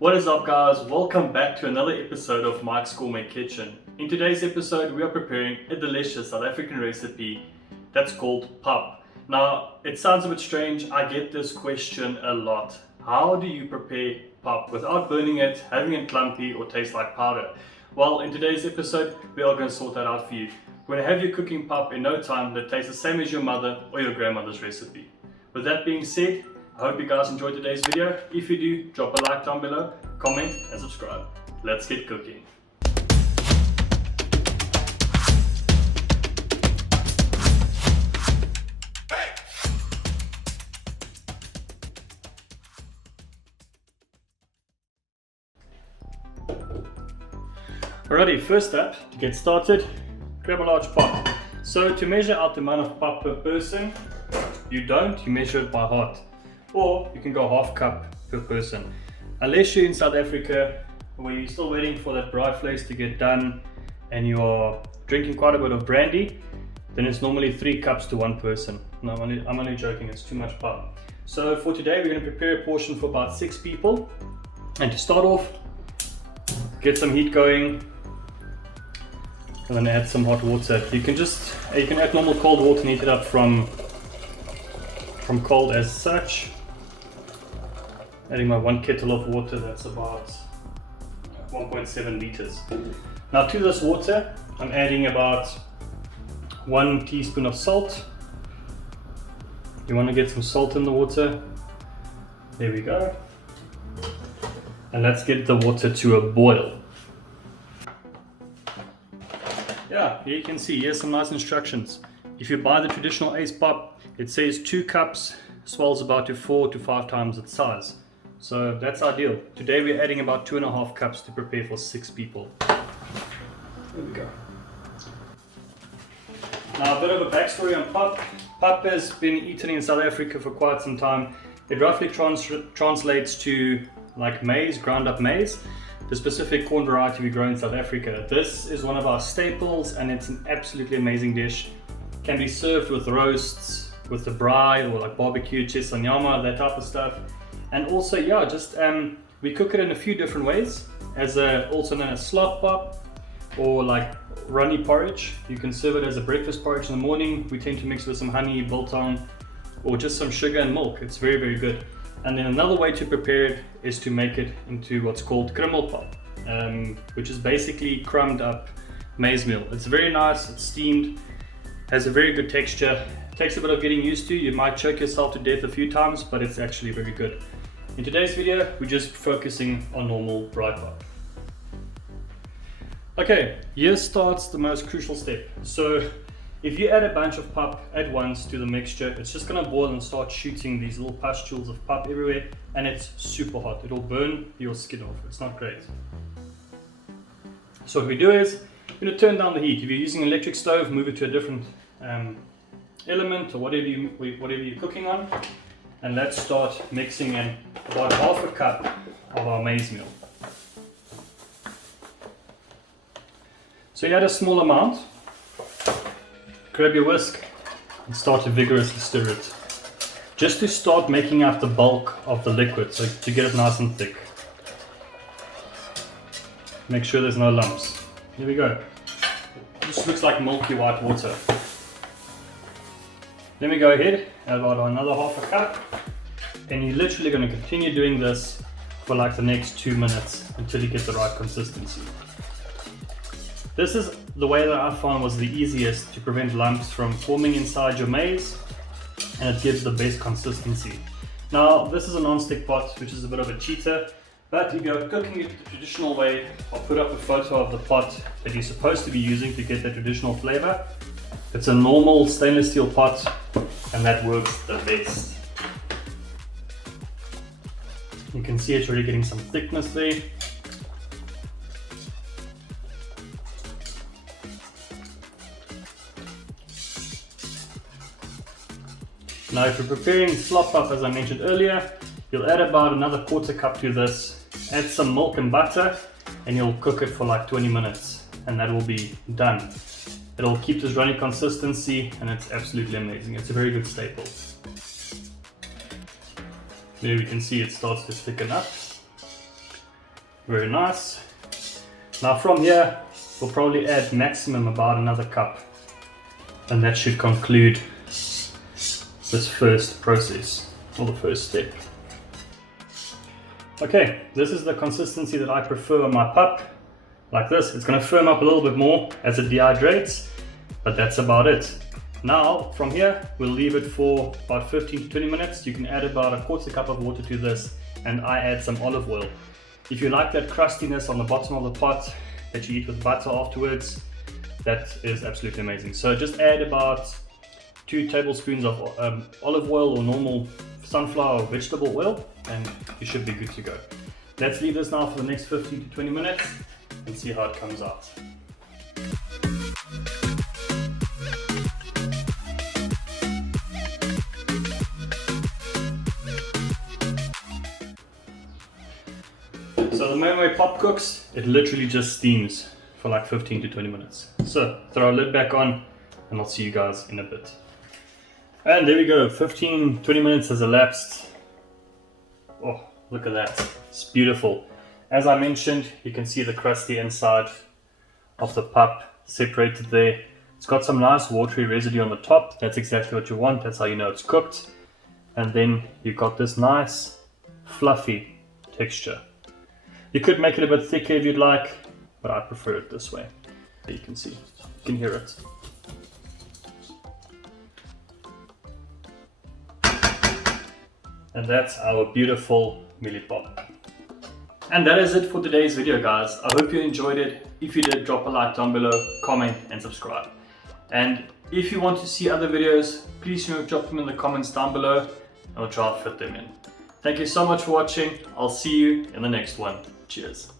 What is up guys, welcome back to another episode of Mike's Gourmet Kitchen. In today's episode we are preparing a delicious South African recipe that's called pap. Now it sounds a bit strange, I get this question a lot. How do you prepare pap without burning it, having it clumpy or taste like powder? Well, in today's episode we are going to sort that out for you. We're going to have you cooking pap in no time that tastes the same as your mother or your grandmother's recipe. With that being said, I hope you guys enjoyed today's video. If you do, drop a like down below, comment and subscribe. Let's get cooking. Alrighty, first step to get started, grab a large pot. So to measure out the amount of pap per person, you measure it by heart. Or you can go half cup per person. Unless you're in South Africa where you're still waiting for that braai vlees to get done and you are drinking quite a bit of brandy, then it's normally 3 cups to 1 person. No, I'm only joking, it's too much pap. So for today we're going to prepare a portion for about 6 people. And to start off, get some heat going. I'm going to add some hot water. You can add normal cold water and heat it up from cold as such. Adding my 1 kettle of water, that's about 1.7 liters. Now to this water, I'm adding about 1 teaspoon of salt. You want to get some salt in the water. There we go. And let's get the water to a boil. Yeah, here you can see, here's some nice instructions. If you buy the traditional Ace pap, it says 2 cups swells about to 4 to 5 times its size. So that's ideal. Today we're adding about 2.5 cups to prepare for 6 people. There we go. Now a bit of a backstory on pap. Pap has been eaten in South Africa for quite some time. It roughly translates to like maize, ground up maize. The specific corn variety we grow in South Africa. This is one of our staples and it's an absolutely amazing dish. Can be served with roasts, with the braai or like barbecue, Chesa Nyama, that type of stuff. And also, yeah, just we cook it in a few different ways, as also known as slop pap or like runny porridge. You can serve it as a breakfast porridge in the morning. We tend to mix with some honey, biltong, or just some sugar and milk. It's very, very good. And then another way to prepare it is to make it into what's called krummel pap, which is basically crumbed up maize meal. It's very nice, it's steamed, has a very good texture. Takes a bit of getting used to. You might choke yourself to death a few times, but it's actually very good. In today's video, we're just focusing on normal braai pap. Okay, here starts the most crucial step. So if you add a bunch of pap at once to the mixture, it's just going to boil and start shooting these little pustules of pap everywhere, and it's super hot. It'll burn your skin off. It's not great. So what we do is, we're going to turn down the heat. If you're using an electric stove, move it to a different element or whatever you're cooking on, and let's start mixing in about half a cup of our maize meal. So you add a small amount, grab your whisk and start to vigorously stir it, just to start making up the bulk of the liquid, so to get it nice and thick. Make sure there's no lumps. Here we go. This looks like milky white water. Then we go ahead, add about another half a cup, and you're literally going to continue doing this for like the next 2 minutes until you get the right consistency. This is the way that I found was the easiest to prevent lumps from forming inside your maize, and it gives the best consistency. Now this is a non-stick pot, which is a bit of a cheater, but if you're cooking it the traditional way, I'll put up a photo of the pot that you're supposed to be using to get the traditional flavor. It's a normal stainless steel pot, and that works the best. You can see it's already getting some thickness there. Now if you're preparing slop pap, as I mentioned earlier, you'll add about another 1/4 cup to this, add some milk and butter, and you'll cook it for like 20 minutes, and that will be done. It'll keep this runny consistency, and it's absolutely amazing. It's a very good staple. There we can see it starts to thicken up. Very nice. Now from here, we'll probably add maximum about another cup. And that should conclude this first process, or the first step. Okay, this is the consistency that I prefer on my pup. Like this, it's going to firm up a little bit more as it dehydrates, but that's about it. Now, from here, we'll leave it for about 15 to 20 minutes. You can add about a quarter cup of water to this, and I add some olive oil. If you like that crustiness on the bottom of the pot that you eat with butter afterwards, that is absolutely amazing. So just add about 2 tablespoons of olive oil or normal sunflower or vegetable oil, and you should be good to go. Let's leave this now for the next 15 to 20 minutes and see how it comes out. So the main way pop cooks, it literally just steams for like 15 to 20 minutes. So throw a lid back on and I'll see you guys in a bit. And there we go, 15-20 minutes has elapsed. Oh, look at that, it's beautiful. As I mentioned, you can see the crusty inside of the pup separated there. It's got some nice watery residue on the top. That's exactly what you want, that's how you know it's cooked. And then you've got this nice fluffy texture. You could make it a bit thicker if you'd like, but I prefer it this way. You can see, you can hear it. And that's our beautiful mealie pop. And that is it for today's video, guys. I hope you enjoyed it. If you did, drop a like down below, comment and subscribe. And if you want to see other videos, please drop them in the comments down below and I'll try to fit them in. Thank you so much for watching. I'll see you in the next one. Cheers.